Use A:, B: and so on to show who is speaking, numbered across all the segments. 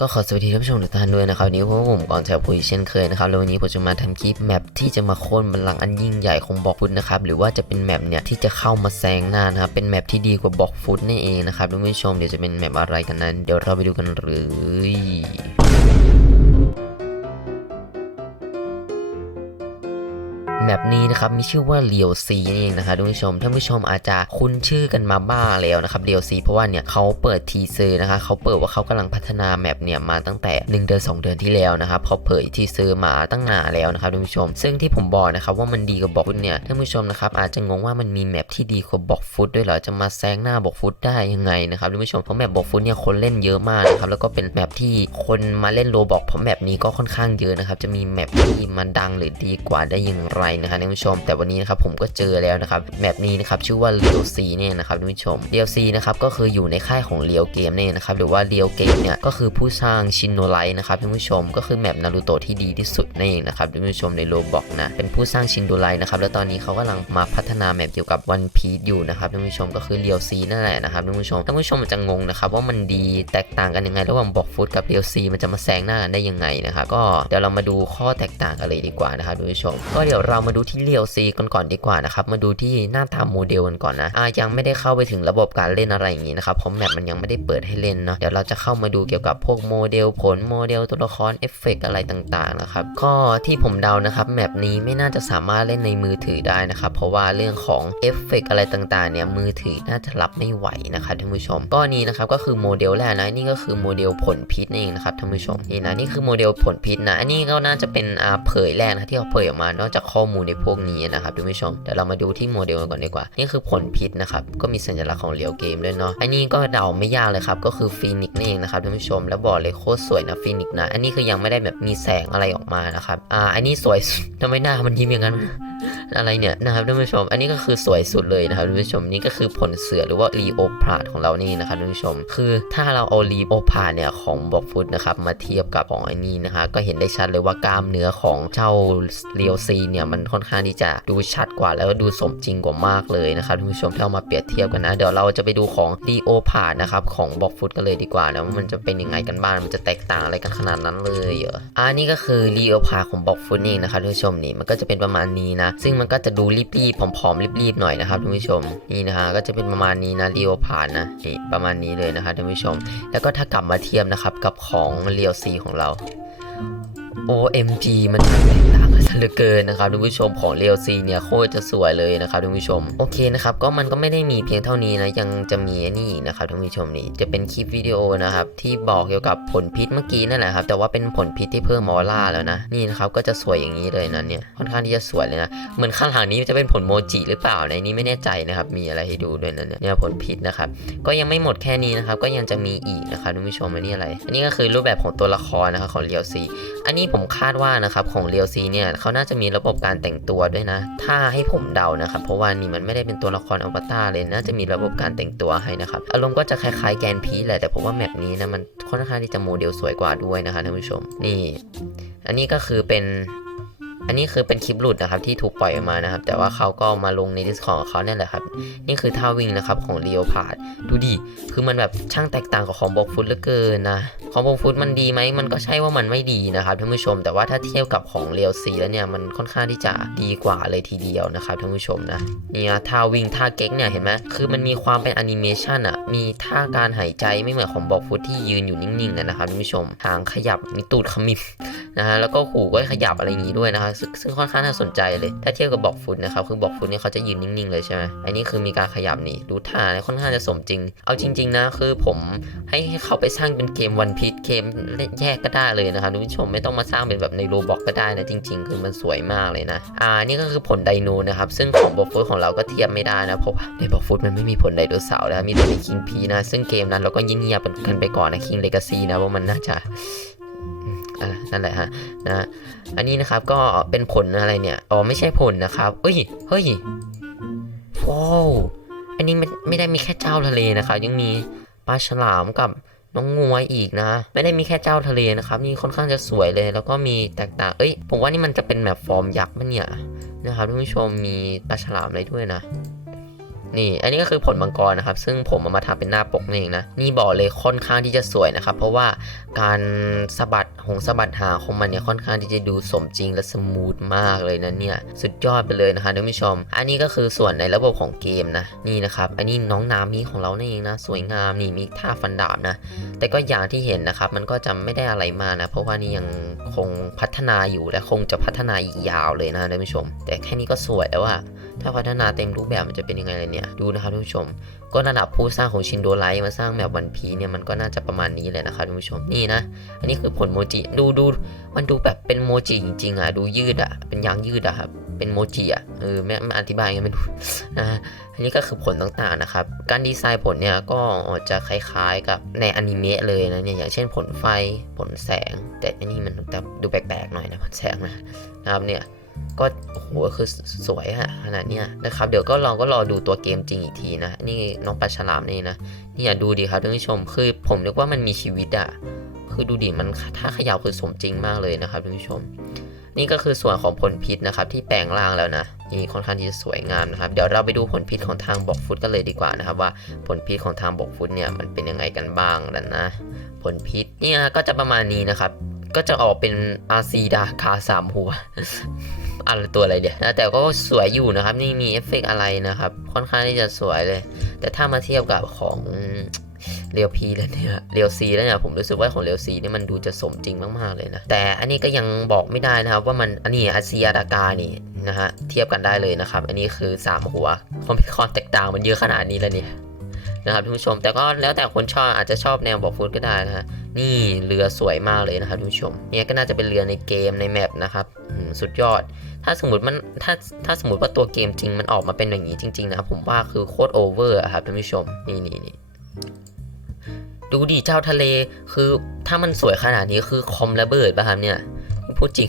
A: ก็ขอสวัสดีท่านผู้ชมทุกท่านด้วยนะครับวันนี้พวกผมก่อนจะคุยเช่นเคยนะครับแล้ววันนี้ผมจะมาทำคลิปแมปที่จะมาโค่นบัลลังก์อันยิ่งใหญ่ของบอกฟุตนะครับหรือว่าจะเป็นแมปเนี่ยที่จะเข้ามาแซงหน้านะครับเป็นแมปที่ดีกว่าบอกฟุตนั่นเองนะครับท่านผู้ชมเดี๋ยวจะเป็นแมปอะไรกันนั้น เดี๋ยวเราไปดูกันเลย แมปนี้นะครับมีชื่อว่าเลียวซีนั่เองนะครับท่านผู้ชมท่านผู้ชมอาจจะคุ้นชื่อกันมาบ้างแล้วนะครับเลียวซีเพราะว่าเนี่ยเขาเปิดทีเซอร์นะคะเขาเปิดว่าเขากำลังพัฒนาแมปเนี่ยมาตั้งแต่ 1 เดือน 2 เดือนที่แล้วนะครับเขาเผยทีเซอร์มาตั้งนานแล้วนะครับท่านผู้ชม ซึ่งที่ผมบอกนะครับว่ามันดีกว่าบอกฟุตเนี่ยท่านผู้ชมนะครับอาจจะงงว่ามันมีแมปที่ดีกว่าบอกฟุตด้วยเหรอจะมาแซงหน้าบอกฟุตได้ยังไงนะครับท่านผู้ชมเพราะแมปบอกฟุตเนี่ยคนเล่นเยอะมากนะครับแล้วก็เป็นแมปที่คนมาเล่นโรบอกเพราะแมปนี้ก็ค่อนข้างเยอะนะครับจะมีแมปที่มันดังหรือดีกว่าได้อย่างไรนะครับท่านผู้ชม แต่วันนี้นะครับผมก็เจอแล้วนะครับแมปนี้นะครับชื่อว่าเลียวซีเนี่ยนะครับท่านผู้ชมเลียวซีนะครับก็คืออยู่ในค่ายของเลียวเกมเนี่ยนะครับหรือว่าเลียวเกมเนี่ยก็คือผู้สร้างชินโนไลท์นะครับท่านผู้ชมก็คือแมปนารูโตะที่ดีที่สุดนั่นเองนะครับท่านผู้ชมในโรบอกนะเป็นผู้สร้างชินโนไลท์นะครับแล้วตอนนี้เขากำลังมาพัฒนาแมปเกี่ยวกับวันพีซอยู่นะครับท่านผู้ชมก็คือเลียวซีนั่นแหละนะครับท่านผู้ชมท่านผู้ชมจะงงนะครับว่ามันดีแตกต่างกันยังไงระหว่างบอกฟุตกับเลียวซีมันจะมาแซงหน้ากันได้ยังไงนะครับก็เดี๋ยวเรามาดูข้อแตกต่างกันเลยดีกว่านะครับท่านผู้ชมก็เดี๋ยวเรามาดูที่เลียวซีกันก่อนดีกว่านะครับ มาดูที่หน้าตาโมเดลกันก่อนนะอ่ายังไม่ได้เข้าไปถึงระบบการเล่นอะไรอย่างนี้นะครับเพราะแมปมันยังไม่ได้เปิดให้เล่นเนาะเดี๋ยวเราจะเข้ามาดูเกี่ยวกับพวกโมเดลผลโมเดลตัวละครเอฟเฟกอะไรต่างๆนะครับก็ที่ผมเดานะครับแมปนี้ไม่น่าจะสามารถเล่นในมือถือได้นะครับเพราะว่าเรื่องของเอฟเฟกอะไรต่างๆเนี่ยมือถือน่าจะรับไม่ไหวนะครับท่านผู้ชมก็นี้นะครับก็คือโมเดลแรกนะนี่ก็คือโมเดลผลพิษนั่นเองนะครับท่านผู้ชมนี่นะนี่คือโมเดลผลพิษนะอันนี้ก็น่าจะเป็นอ่าเผยแรกนะที่เขาเผยออกมานอกจากข้อมูลในพวกนี้นะครับท่านผู้ชมเดี๋ยวเรามาดูที่โมเดลกันก่อนดีกว่า นี่คือผลพิษนะครับก็มีสัญลักษณ์ของเหลียวเกมด้วยเนาะอันนี้ก็เดาไม่ยากเลยครับก็คือฟีนิกนั่เองนะครับท่านผู้ชมแล้วบอกเลยโคตรสวยนะฟีนิกนะ อันนี้คือยังไม่ได้แบบมีแสงอะไรออกมานะครับอ่าอันนี้สวยทำไมหน้ามันยิ้มอย่างนั้นอะไรเนี่ยนะครับท่านผู้ชม อันนี้ก็คือสวยสุดเลยนะครับท่านผู้ชมนี่ก็คือผลเสือหรือว่ารีโอพาดของเรานี่นะครับท่านผู้ชม คือถ้าเราเอารีโอพาดเนี่ยของบอกฟุตนะครับมาเทียบกับของไอ้นี่นะคะก็เห็นได้ชัดเลยว่ากล้ามเนื้อของเจ้าเรียวซีเนี่ยมันค่อนข้างที่จะดูชัดกว่าแล้วก็ดูสมจริงกว่ามากเลยนะครับท่านผู้ชมถ้าเอามาเปรียบเทียบกันนะ เดี๋ยวเราจะไปดูของรีโอพาดนะครับของบอกฟุตกันเลยดีกว่านะว่ามันจะเป็นยังไงกันบ้างมันจะแตกต่างอะไรกันขนาดนั้นเลยเหรออันนี้ก็คือรีโอพาดของบอกฟุตนี่นะครับท่านผู้ชมนี่มันก็จะเป็นประมาณนี้นะ ซึ่งมันก็จะดูรีบๆผอมๆรีบๆหน่อยนะครับท่านผู้ชมนี่นะฮะก็จะเป็นประมาณนี้นะรีโอพาดนะนี่ประมาณนี้เลยนะครับท่านผู้ชม แล้วก็ถ้ากลับมาเทียบนะครับกับของเรียวซีของเรา OMG มันแตกต่างกันเหลือเกินนะครับท่านผู้ชมของเรียวซีเนี่ยโคตรจะสวยเลยนะครับท่านผู้ชมโอเคนะครับก็มันก็ไม่ได้มีเพียงเท่านี้นะยังจะมีอันนี่อีกนะครับท่านผู้ชมนี่จะเป็นคลิปวิดีโอนะครับที่บอกเกี่ยวกับผลพิษเมื่อกี้นั่นแหละครับแต่ว่าเป็นผลพิษที่เพิ่มมอล่าแล้วนะนี่นะครับก็จะสวยอย่างนี้เลยนะเนี่ยค่อนข้างที่จะสวยเลยนะเหมือนข้างหลังนี้จะเป็นผลโมจิหรือเปล่าในนี้ไม่แน่ใจนะครับมีอะไรให้ดูด้วยนะเนี่ยผลพิษนะครับก็ยังไม่หมดแค่นี้นะครับก็ยังจะมีอีกนะครับท่านผู้ชมอันนี้อะไร อันนี้ก็คือรูปแบบของตัวละครนะครับของเรียวซีอันนี้ผมคาดว่านะครับของเรียวซีเนี่ยเขาน่าจะมีระบบการแต่งตัวด้วยนะ ถ้าให้ผมเดานะครับ เพราะว่านี่มันไม่ได้เป็นตัวละครอวตารเลยน่าจะมีระบบการแต่งตัวให้นะครับ อารมณ์ก็จะคล้ายๆแกนพีแหละแต่ผมว่าแมปนี้นะมันค่อนข้างที่จะโมเดลสวยกว่าด้วยนะครับท่านผู้ชมนี่ อันนี้ก็คือเป็น อันนี้คือเป็นคลิปหลุดนะครับที่ถูกปล่อยออกมานะครับ แต่ว่าเขาก็มาลงใน Discord ของเขาเนี่ยแหละครับ นี่คือท่าวิ่งนะครับของ l e o p a r d ดูดิ คือมันแบบช่างแตกต่างกับของบอกฟุตเหลือเกินนะ ของบอกฟุตมันดีไหม มันก็ใช่ว่ามันไม่ดีนะครับท่านผู้ชม แต่ว่าถ้าเทียบกับของเรียวซีแล้วเนี่ย มันค่อนข้างที่จะดีกว่าเลยทีเดียวนะครับท่านผู้ชมนะเนี่ยท่าวิ่งท่าเก๊กเนี่ยเห็นไหมคือมันมีความเป็นแอนิเมชันอะมีท่าการหายใจไม่เหมือนของบอกฟุตที่ยืนอยู่นิ่งๆนะครับท่านผู้ชมหางขยับมีตูดขมิบ นะฮะแล้วก็หูก็ขยับอะไรอย่างนี้ด้วยนะครับซึ่งค่อนข้างน่าสนใจเลย ถ้าเทียบกับบอกฟุตนะครับคือบอกฟุตเนี่ยเขาจะยืนนิ่งๆเลยใช่ไหมอันนี้คือมีการขยับนี่ดูท่าเนี่ยค่อนข้างจะสมจริง เอาจริง ๆนะคือผมให้เขาไปสร้างเป็นเกมวันพีชเกมแยกก็ได้เลยนะครับท่านผู้ชมไม่ต้องมาสร้างเป็นแบบในโรบอกก็ได้นะจริง ๆ คือมันสวยมากเลยนะอ่านี่ก็คือผลไดโนนะครับซึ่งของบอกฟุตของเราก็เทียบไม่ได้นะเพราะว่าในบอกฟุตมันไม่มีผลไดโนเสาร์นะมีแต่ในคิงพีนะซึ่งเกมนั้นเราก็เงียบกันไปก่อนนะคิงเลกาซีนะว่ามันน่าจะ อืมอ่านั่นแหละฮะนะอันนี้นะครับก็เป็นผลอะไรเนี่ยอ๋อไม่ใช่ผลนะครับเอ้ยเฮ้ยว้าวอันนี้ไม่ไม่ได้มีแค่เจ้าทะเลนะครับยังมีปลาฉลามกับน้องงวยอีกนะ ไม่ได้มีแค่เจ้าทะเลนะครับนี่ค่อนข้างจะสวยเลย แล้วก็มีแตกต่างเอ้ยผมว่านี่มันจะเป็นแบบฟอร์มยักษ์ปะเนี่ยนะครับท่านผู้ชมมีปลาฉลามอะไรด้วยนะนี่ อันนี้ก็คือผลมังกรนะครับ ซึ่งผมเอามาทำเป็นหน้าปกนี่เองนะ นี่บอกเลยค่อนข้างที่จะสวยนะครับ เพราะว่าการสะบัด หงสะบัดหางของมันเนี่ยค่อนข้างที่จะดูสมจริงและสมูทมากเลยนะเนี่ยสุดยอดไปเลยนะคะท่านผู้ชม อันนี้ก็คือส่วนในระบบของเกมนะนี่นะครับอันนี้น้องนามีของเรานี่เองนะสวยงามนี่มีท่าฟันดาบนะแต่ก็อย่างที่เห็นนะครับมันก็จะไม่ได้อะไรมานะ เพราะว่านี่ยังคงพัฒนาอยู่และคงจะพัฒนาอีกยาวเลยนะท่านผู้ชม แต่แค่นี้ก็สวยแล้วว่าถ้าพัฒนาเต็มรูปแบบมันจะเป็นยังไงเลยเนี่ยดูนะครับท่านผู้ชม ก็ระดับผู้สร้างของชินโดไลท์มาสร้างแบบวันพีเนี่ยมันก็น่าจะประมาณนี้เลยนะครับท่านผู้ชมนี่นะ อันนี้คือผลโมจิดูดูมันดูแบบเป็นโมจิจริงๆอะดูยืดอะเป็นยางยืดอะครับเป็นโมจิอะเออไม่ไม่อธิบายไงไม่รู้นะอันนี้ก็คือผลต่างๆนะครับ การดีไซน์ผลเนี่ยก็จะคล้ายๆกับในอนิเมะเลยนะเนี่ยอย่างเช่นผลไฟผลแสง แต่อันนี้มันดูแปลกๆหน่อยนะผลแสงนะนะครับเนี่ยก็โอ้โหคือสวยอะขนาดเนี้ยนะครับเดี๋ยวก็ลองก็รอดูตัวเกมจริงอีกทีนะ นี่น้องปลาฉลามนี่นะเนี่ยดูดีครับท่านผู้ชมคือผมนึกว่ามันมีชีวิตอะ คือดูดิมันถ้าเขยับคือสมจริงมากเลยนะครับท่านผู้ชม นี่ก็คือส่วนของผลพิษนะครับ ที่แปลงร่างแล้วนะนี่ค่อนข้างที่จะสวยงามนะครับ เดี๋ยวเราไปดูผลพิษของทางบอกฟุตกันเลยดีกว่านะครับ ว่าผลพิษของทางบอกฟุตเนี่ยมันเป็นยังไงกันบ้างแล้วนะ ผลพิษเนี่ยก็จะประมาณนี้นะครับ ก็จะออกเป็นอาซีดาคาสามหัวอะไรตัวอะไรเดี๋ยวนะแต่ก็สวยอยู่นะครับ นี่มีเอฟเฟกต์อะไรนะครับ ค่อนข้างที่จะสวยเลย แต่ถ้ามาเทียบกับของ เรียวพีแล้วเนี่ยเรียวซีแล้วเนี่ยผมรู้สึกว่าของเรียวซีนี่มันดูจะสมจริงมากๆเลยนะ แต่อันนี้ก็ยังบอกไม่ได้นะครับว่ามันอันนี้อาเซียดากานี่นะฮะเทียบกันได้เลยนะครับ อันนี้คือ 3 หัวคอมพิวคอนแตกต่างมันเยอะขนาดนี้แล้วเนี่ยนะครับท่านผู้ชมแต่ก็แล้วแต่คนชอบอาจจะชอบแนวบอกฟุตก็ได้นะฮะนี่เรือสวยมากเลยนะครับท่านผู้ชมเนี่ยก็น่าจะเป็นเรือในเกมในแมปนะครับสุดยอด ถ้าสมมติมันถ้าถ้าสมมติว่าตัวเกมจริงมันออกมาเป็นอย่างนี้จริงๆนะผมว่าคือโคตรโอเวอร์ครับท่านผู้ชมนี่นี่นี่ ดูดิเจ้าทะเลคือถ้ามันสวยขนาดนี้คือคอมระเบิดป่ะครับเนี่ยพูดจริง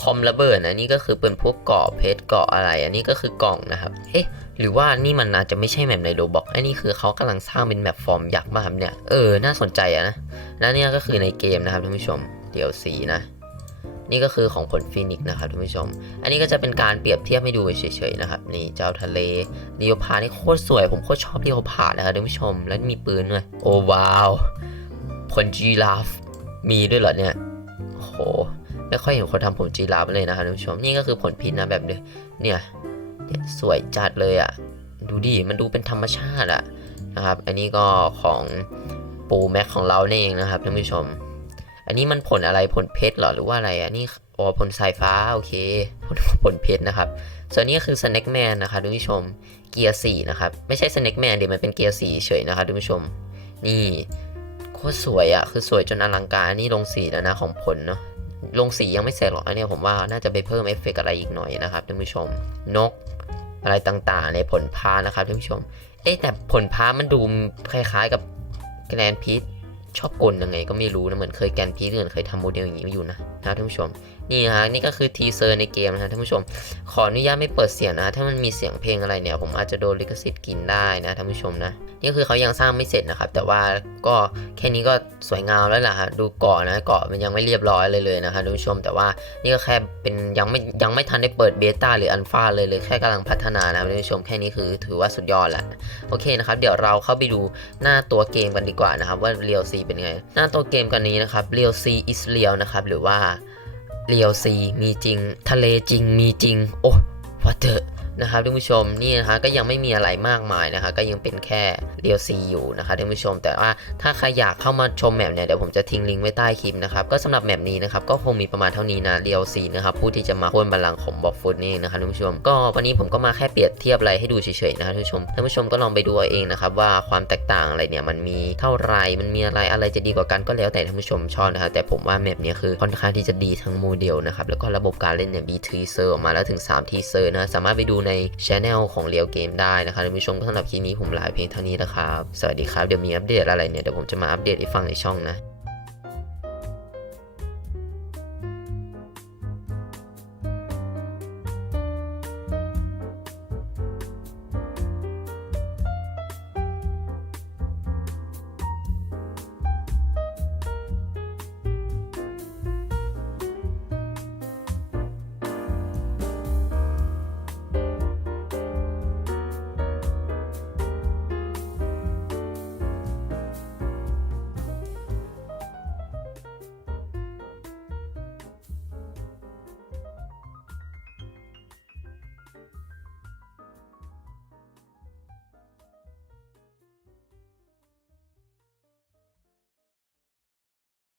A: คอมระเบิดนะนี่ก็คือเป็นพวกเกาะเพชรเกาะอะไร อันนี้ก็คือกล่องนะครับเอ๊ะหรือว่านี่มันอาจจะไม่ใช่แมปในโรบอกอันนี้คือเขากำลังสร้างเป็นแมปฟอร์มยักษ์ป่ะครับเนี่ยเออน่าสนใจอะนะแล้วเนี่ยก็คือในเกมนะครับท่านผู้ชมเดี๋ยวสีนะ นี่ก็คือของผลฟินิกนะครับท่านผู้ชม อันนี้ก็จะเป็นการเปรียบเทียบให้ดูเฉยๆนะครับนี่เจ้าทะเลเรียวพานี่โคตรสวย ผมโคตรชอบเรียวพานะครับท่านผู้ชม แล้วมีปืนด้วยโอ้ว้าวผลจีราฟมีด้วยเหรอเนี่ยโหไม่ค่อยเห็นคนทำผลจีราฟเลยนะครับท่านผู้ชมนี่ก็คือผลพิษนะแบบเนี้ยเนี่ยเนี่ยสวยจัดเลยอะ่ะดูดิมันดูเป็นธรรมชาติอะ่ะนะครับ อันนี้ก็ของปูแม็กของเราเองนะครับท่านผู้ชม อันนี้มันผลอะไรผลเพชรเหรอหรือว่าอะไรอะนี่อ๋อผลสายฟ้าโอเคผลผลเพชรนะครับ ส่วนนี้คือ Snack Man นะครับท่านผู้ชมเกียร์สี่นะครับไม่ใช่ Snack Man เดี๋ยวมันเป็นเกียร์สี่เฉยนะครับท่านผู้ชม นี่โคตรสวยอะคือสวยจนอลังการนี่ลงสีแล้วนะของผลเนาะลงสียังไม่เสร็จหรอกอันนี้ผมว่าน่าจะไปเพิ่มเอฟเฟกต์อะไรอีกหน่อยนะครับท่านผู้ชม นกอะไรต่างๆ ในผลพานะครับท่านผู้ชม เอ๊แต่ผลพามันดูคล้ายๆกับแกรนพีช ชอบกลยังไงก็ไม่รู้นะเหมือนเคยแกนพีเหมือนเคยทำโมเดลอย่างนี้มาอยู่นะนะท่านผู้ชมนี่ฮะนี่ก็คือทีเซอร์ในเกมนะท่านผู้ชม ขออนุญาตไม่เปิดเสียงนะถ้ามันมีเสียงเพลงอะไรเนี่ย ผมอาจจะโดนลิขสิทธิ์กินได้นะท่านผู้ชมนะนี่คือเขายังสร้างไม่เสร็จนะครับ แต่ว่าก็แค่นี้ก็สวยงามแล้วล่ะฮะดูเกาะนะเกาะมันยังไม่เรียบร้อยเลยเลยนะครับท่านผู้ชม แต่ว่านี่ก็แค่เป็นยังไม่ยังไม่ทันได้เปิดเบต้าหรืออัลฟาเลยเลยแค่กำลังพัฒนานะท่านผู้ชมแค่นี้คือถือว่าสุดยอดแล้วโอเคนะครับเดี๋ยวเราเข้าไปดูหน้าตัวเกมกันดีกว่านะครับว่าเรียวซีเป็นไง หน้าตัวเกมกันนี้นะครับเรียวซีอิสเรียวนะครับหรือว่า เรียวซีมีจริง ทะเลจริงมีจริง โอ้วัดเถอะ นะครับท่านผู้ชมนี่นะฮะก็ยังไม่มีอะไรมากมายนะคะ ก็ยังเป็นแค่เรียวซีอยู่นะครับท่านผู้ชม แต่ว่าถ้าใครอยากเข้ามาชมแมปเนี่ยเดี๋ยวผมจะทิ้งลิงก์ไว้ใต้คลิปนะครับก็สำหรับแมปนี้นะครับก็คงมีประมาณเท่านี้นะเรียวซีนะครับผู้ที่จะมาโค่นบัลลังก์ของบ็อกฟุตนี่นะครับท่านผู้ชม ก็วันนี้ผมก็มาแค่เปรียบเทียบอะไรให้ดูเฉยๆนะครับท่านผู้ชมท่านผู้ชมก็ลองไปดูเองนะครับว่าความแตกต่างอะไรเนี่ยมันมีเท่าไหรมันมีอะไรอะไรจะดีกว่ากันก็แล้วแต่ท่านผู้ชมชอบนะครับแต่ผมว่าแมปเนี้ยคือค่อนข้างที่จะดีทั้งโมเดลนะครับแล้วก็ระบบการเล่นเนี่ยมีทีเซอร์ออกมาแล้วถึง3ทีเซอร์นะสามารถไปดูในช anel ของเรียวเกมได้นะครับท่านผู้ชมก็สำหรับคลิปนี้ผมลาเพียงเท่านี้นะครับ สวัสดีครับ เดี๋ยวมีอัปเดตอะไรเนี่ย เดี๋ยวผมจะมาอัปเดตให้ฟังในช่องนะ